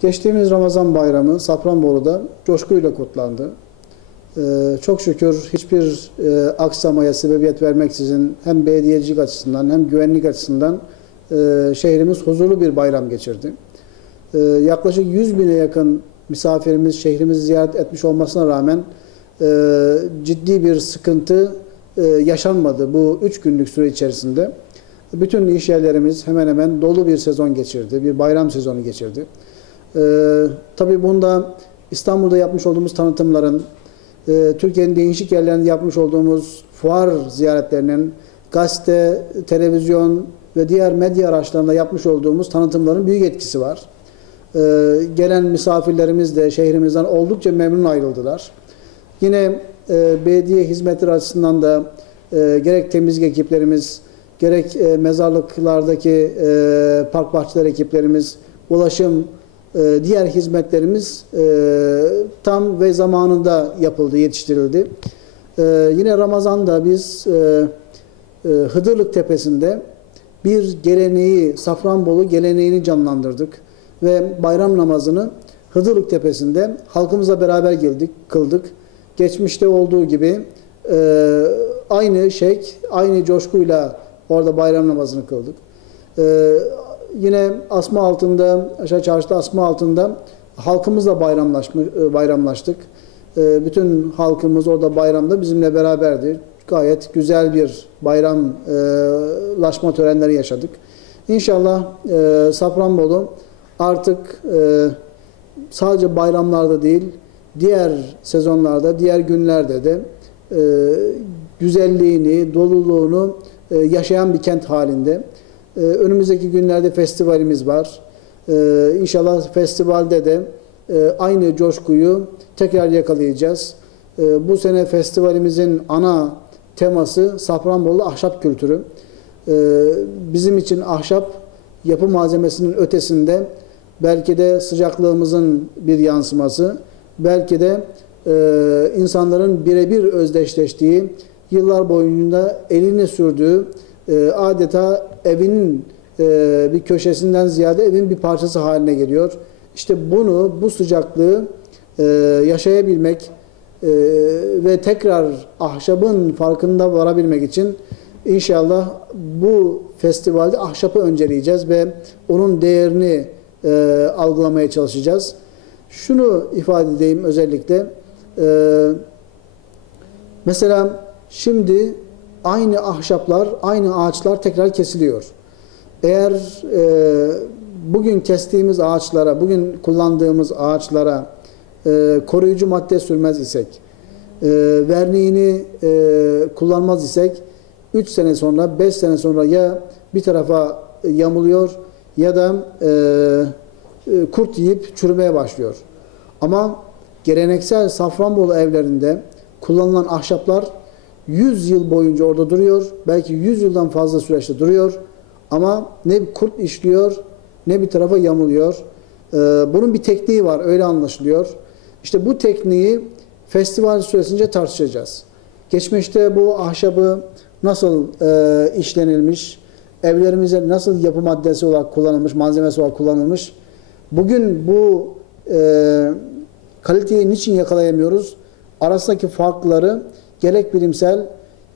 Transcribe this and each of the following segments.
Geçtiğimiz Ramazan bayramı Safranbolu'da coşkuyla kutlandı. Ee, çok şükür hiçbir e, aksamaya sebebiyet vermeksizin hem belediyecilik açısından hem güvenlik açısından e, şehrimiz huzurlu bir bayram geçirdi. Ee, yaklaşık 100 bine yakın misafirimiz şehrimizi ziyaret etmiş olmasına rağmen e, ciddi bir sıkıntı e, yaşanmadı bu 3 günlük süre içerisinde. Bütün iş yerlerimiz hemen hemen dolu bir sezon geçirdi, bir bayram sezonu geçirdi. Ee, tabii bunda İstanbul'da yapmış olduğumuz tanıtımların, e, Türkiye'nin değişik yerlerinde yapmış olduğumuz fuar ziyaretlerinin, gazete, televizyon ve diğer medya araçlarında yapmış olduğumuz tanıtımların büyük etkisi var. Ee, gelen misafirlerimiz de şehrimizden oldukça memnun ayrıldılar. Yine e, belediye hizmetleri açısından da e, gerek temizlik ekiplerimiz, gerek e, mezarlıklardaki e, park bahçeler ekiplerimiz, ulaşım, e, diğer hizmetlerimiz e, tam ve zamanında yapıldı, yetiştirildi. E, yine Ramazan'da biz e, e, Hıdırlık Tepesi'nde bir geleneği, Safranbolu geleneğini canlandırdık ve bayram namazını Hıdırlık Tepesi'nde halkımızla beraber geldik, kıldık. Geçmişte olduğu gibi e, aynı şek, aynı coşkuyla orada bayram namazını kıldık. Yine asma altında, aşağı çarşıda asma altında halkımızla bayramlaşma, bayramlaştık. E, bütün halkımız orada bayramda bizimle beraberdi. Gayet güzel bir bayramlaşma törenleri yaşadık. İnşallah e, Safranbolu artık e, sadece bayramlarda değil, diğer sezonlarda, diğer günlerde de e, güzelliğini, doluluğunu e, yaşayan bir kent halinde. E, önümüzdeki günlerde festivalimiz var. E, inşallah festivalde de e, aynı coşkuyu tekrar yakalayacağız. E, bu sene festivalimizin ana teması Safranbolu ahşap kültürü. Bizim için ahşap yapı malzemesinin ötesinde belki de sıcaklığımızın bir yansıması, belki de e, insanların birebir özdeşleştiği, yıllar boyunca elini sürdüğü, e, adeta evinin e, bir köşesinden ziyade evin bir parçası haline geliyor. İşte bunu, bu sıcaklığı e, yaşayabilmek ve tekrar ahşabın farkında varabilmek için inşallah bu festivalde ahşapı önceleyeceğiz ve onun değerini algılamaya çalışacağız. Şunu ifade edeyim özellikle. Mesela şimdi aynı ahşaplar, aynı ağaçlar tekrar kesiliyor. Eğer e, bugün kestiğimiz ağaçlara, bugün kullandığımız ağaçlara e, koruyucu madde sürmez isek, e, verniğini e, kullanmaz isek 3 sene sonra, 5 sene sonra ya bir tarafa yamuluyor ya da e, e, kurt yiyip çürümeye başlıyor. Ama geleneksel Safranbolu evlerinde kullanılan ahşaplar 100 yıl boyunca orada duruyor. Belki 100 yıldan fazla süreçte duruyor. Ama ne bir kurt işliyor ne bir tarafa yamuluyor. Ee, bunun bir tekniği var öyle anlaşılıyor. İşte bu tekniği festival süresince tartışacağız. Geçmişte bu ahşabı nasıl e, işlenilmiş, evlerimize nasıl yapı maddesi olarak kullanılmış, malzemesi olarak kullanılmış. Bugün bu e, kaliteyi niçin yakalayamıyoruz? Arasındaki farkları gerek bilimsel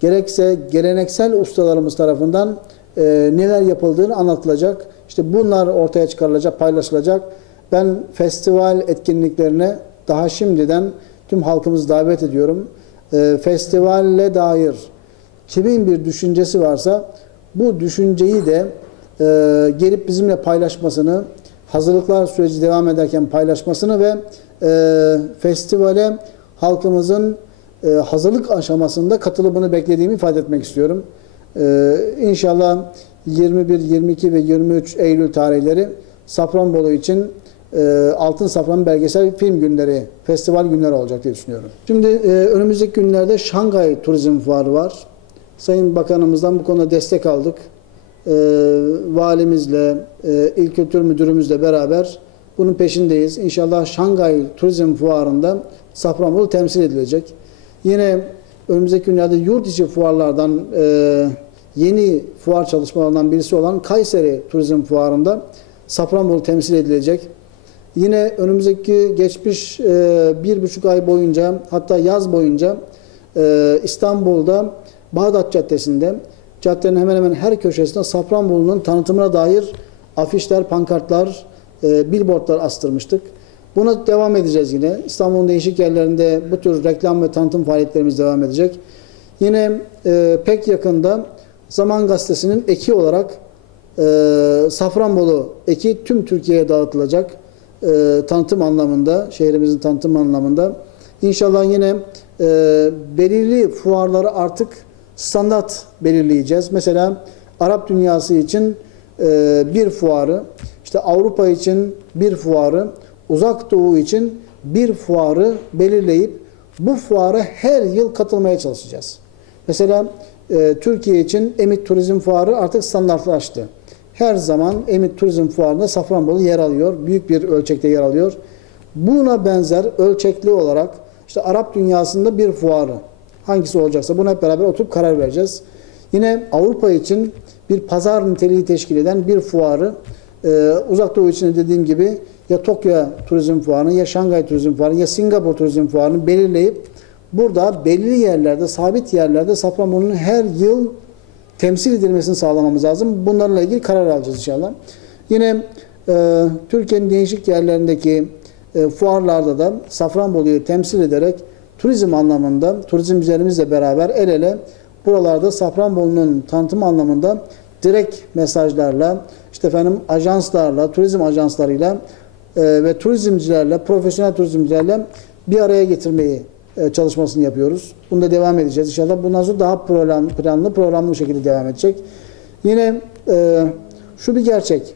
gerekse geleneksel ustalarımız tarafından e, neler yapıldığını anlatılacak. İşte bunlar ortaya çıkarılacak, paylaşılacak. Ben festival etkinliklerine daha şimdiden tüm halkımızı davet ediyorum. E, festivalle dair kimin bir düşüncesi varsa bu düşünceyi de e, gelip bizimle paylaşmasını, hazırlıklar süreci devam ederken paylaşmasını ve e, festivale halkımızın e, hazırlık aşamasında katılımını beklediğimi ifade etmek istiyorum. E, inşallah 21, 22 ve 23 Eylül tarihleri Safranbolu için e, Altın Safran Belgesel Film Günleri, festival günleri olacak diye düşünüyorum. Şimdi e, önümüzdeki günlerde Şangay Turizm Fuarı var. Sayın Bakanımızdan bu konuda destek aldık. Valimizle, e, İl Kültür Müdürümüzle beraber bunun peşindeyiz. İnşallah Şangay Turizm Fuarı'nda Safranbolu temsil edilecek. Yine önümüzdeki günlerde yurt içi fuarlardan e, yeni fuar çalışmalarından birisi olan Kayseri Turizm Fuarı'nda Safranbolu temsil edilecek. Yine önümüzdeki geçmiş e, bir buçuk ay boyunca hatta yaz boyunca e, İstanbul'da Bağdat Caddesi'nde caddenin hemen hemen her köşesinde Safranbolu'nun tanıtımına dair afişler, pankartlar, e, billboardlar astırmıştık. Buna devam edeceğiz yine. İstanbul'un değişik yerlerinde bu tür reklam ve tanıtım faaliyetlerimiz devam edecek. Yine e, pek yakında Zaman Gazetesi'nin eki olarak e, Safranbolu eki tüm Türkiye'ye dağıtılacak e, tanıtım anlamında, şehrimizin tanıtım anlamında. İnşallah yine e, belirli fuarları artık standart belirleyeceğiz. Mesela Arap dünyası için e, bir fuarı, işte Avrupa için bir fuarı, Uzak Doğu için bir fuarı belirleyip bu fuara her yıl katılmaya çalışacağız. Mesela e, Türkiye için Emit Turizm Fuarı artık standartlaştı. Her zaman Emit Turizm Fuarı'nda Safranbolu yer alıyor. Büyük bir ölçekte yer alıyor. Buna benzer ölçekli olarak işte Arap dünyasında bir fuarı hangisi olacaksa buna hep beraber oturup karar vereceğiz. Yine Avrupa için bir pazar niteliği teşkil eden bir fuarı e, Uzak Doğu için de dediğim gibi ya Tokyo Turizm Fuarı'nı ya Şangay Turizm Fuarı'nı ya Singapur Turizm Fuarı'nı belirleyip burada belirli yerlerde, sabit yerlerde Safranbolu'nun her yıl temsil edilmesini sağlamamız lazım. Bunlarla ilgili karar alacağız inşallah. Yine e, Türkiye'nin değişik yerlerindeki e, fuarlarda da Safranbolu'yu temsil ederek turizm anlamında turizmcilerimizle beraber el ele buralarda Safranbolu'nun tanıtım anlamında direkt mesajlarla, işte efendim ajanslarla, turizm ajanslarıyla e, ve turizmcilerle, profesyonel turizmcilerle bir araya getirmeyi e, çalışmasını yapıyoruz. Bunda devam edeceğiz inşallah. Bundan sonra daha plan, planlı, programlı bir şekilde devam edecek. Yine e, şu bir gerçek.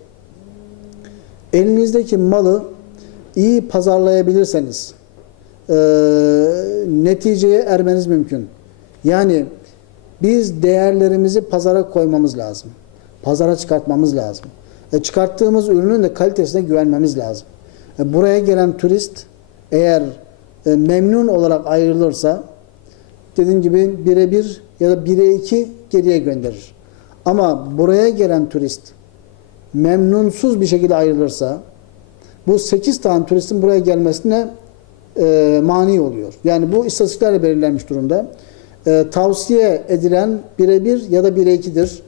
Elinizdeki malı iyi pazarlayabilirseniz e, neticeye ermeniz mümkün. Yani biz değerlerimizi pazara koymamız lazım. Pazara çıkartmamız lazım. E, çıkarttığımız ürünün de kalitesine güvenmemiz lazım. E, buraya gelen turist eğer e, memnun olarak ayrılırsa dediğim gibi bire bir ya da bire iki geriye gönderir. Ama buraya gelen turist memnunsuz bir şekilde ayrılırsa bu 8 tane turistin buraya gelmesine e, mani oluyor. Yani bu istatistiklerle belirlenmiş durumda. E, tavsiye edilen birebir ya da bire ikidir.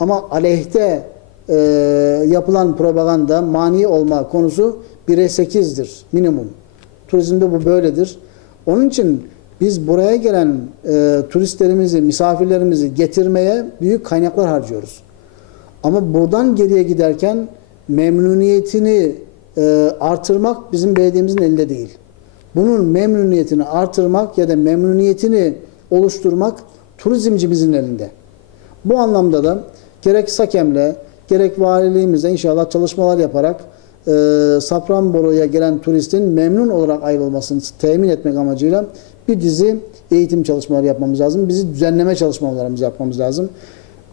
Ama aleyhte e, yapılan propaganda mani olma konusu bire sekizdir minimum. Turizmde bu böyledir. Onun için biz buraya gelen e, turistlerimizi, misafirlerimizi getirmeye büyük kaynaklar harcıyoruz. Ama buradan geriye giderken memnuniyetini e, artırmak bizim belediyemizin elinde değil. Bunun memnuniyetini artırmak ya da memnuniyetini oluşturmak turizmcimizin elinde. Bu anlamda da gerek SAKEM'le gerek valiliğimizle inşallah çalışmalar yaparak e, Safranbolu'ya gelen turistin memnun olarak ayrılmasını temin etmek amacıyla bir dizi eğitim çalışmaları yapmamız lazım. Bizi düzenleme çalışmalarımızı yapmamız lazım.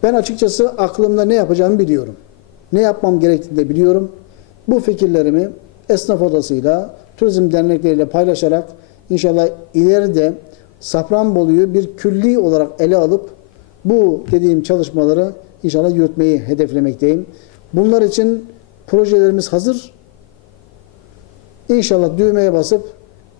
Ben açıkçası aklımda ne yapacağımı biliyorum. Ne yapmam gerektiğini de biliyorum. Bu fikirlerimi esnaf odasıyla, turizm dernekleriyle paylaşarak inşallah ileride Safranbolu'yu bir külli olarak ele alıp bu dediğim çalışmaları inşallah yürütmeyi hedeflemekteyim. Bunlar için projelerimiz hazır. İnşallah düğmeye basıp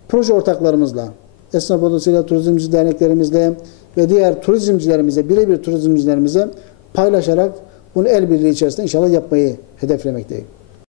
proje ortaklarımızla, esnaf odasıyla, turizmci derneklerimizle ve diğer turizmcilerimize, birebir turizmcilerimize paylaşarak bunu el birliği içerisinde inşallah yapmayı hedeflemekteyim.